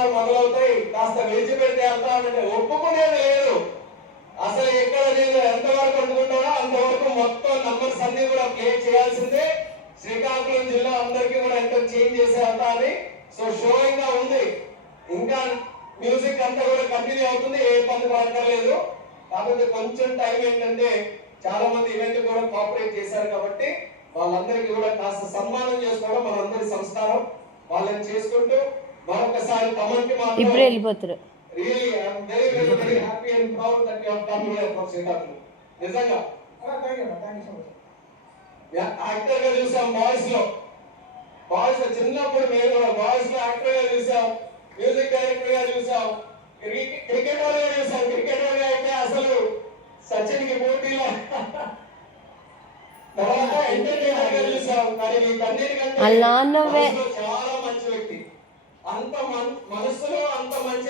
వర్షాలు మొదలవుతాయి, కాస్త విడిచిపెడితే వెళ్తామంటే ఒప్పుకునేది లేదు. అసలు ఎక్కడ నేను ఎంతవరకు అందుకుంటానో అంతవరకు మొత్తం నంబర్స్ అన్ని కూడా ప్లే చేయాల్సిందే. శ్రీకాకుళం జిల్లా అందరికీ కూడా ఎంతో చేంజ్ చేసే వెళ్తా అని. సో షోయింగ్ గా ఉంది, ఇంకా మ్యూజిక్ అంతా కూడా కంటిన్యూ అవుతుంది, ఏ ఇబ్బంది పడక్కర్లేదు. కాకపోతే కొంచెం టైం ఏంటంటే చాలా మంది ఈవెంట్ కూడా కోఆపరేట్ చేశారు కాబట్టి వాళ్ళందరికీ కూడా కాస్త సన్మానం చేసుకోవడం మనందరి సంస్కారం. వాళ్ళని చేసుకుంటూ మరొకసారి తమకి మాత్రం ఇప్పుడే వెళ్ళిపోతారు. Really I'm very very very happy and proud that you have come here for Srikakulam. నిజంగా యాక్టర్ గా చూసాం, బాయ్స్ చిన్నప్పుడు మేము కూడా బాయ్స్ లో యాక్టర్ గా చూసాం, మ్యూజిక్ డైరెక్టర్ గా చూసాం, క్రికెట్ గా చూసాం. క్రికెట్ గా అయితే అసలు సచిన్ కి పోటీలో తర్వాత ఎంటర్టైనర్ గా చూసాం. మరి వీటన్నిటికంటే చాలా మంచి వ్యక్తి, అంత మనసులో అంత మంచి